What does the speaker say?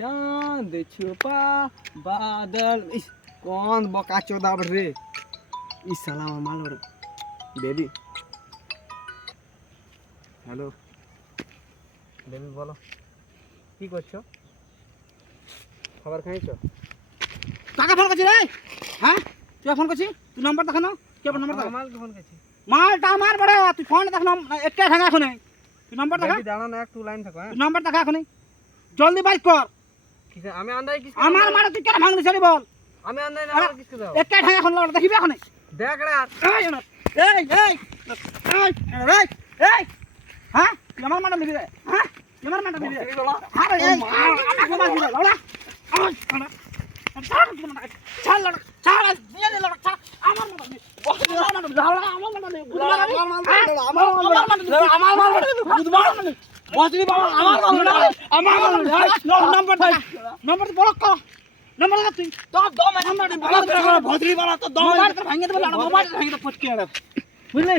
चांद छुपा बादल इस कौन बका चोदा रे इस साला माल बेबी हेलो बेबी बोलो কি করছো খাবার খাইছো টাকা ফোন করছিস রে হ্যাঁ তুই ফোন করছিস তুই নাম্বার দেখানো কে নাম্বার দেখা মাল ফোন করছি মালটা আমার বড় তুই ফোন দেখ না একটা ঢাকা এখন তুই নাম্বার দেখা বেবি দাঁড়াও না একটু লাইন থাকো হ্যাঁ তুই নাম্বার দেখা এখন জলদি বাইক কর কিসে আমি আন্দাই কিস আমার মারা তুই কেন ভাঙলি সরি বল আমি আন্দাই না কিস দাও একটা ঢাকা এখন লড় দেখিবি এখন দেখ রে এই না এই এই এই এই হ্যাঁ তুই আমার মারা নিবি রে হ্যাঁ তুই আমার মারা নিবি রে আরে এই আমাকে মার দিল লড়া ছাড় লড় ছাড় দিয়ে দে লড় ছাড় আমার মারা নিবি বুঝলি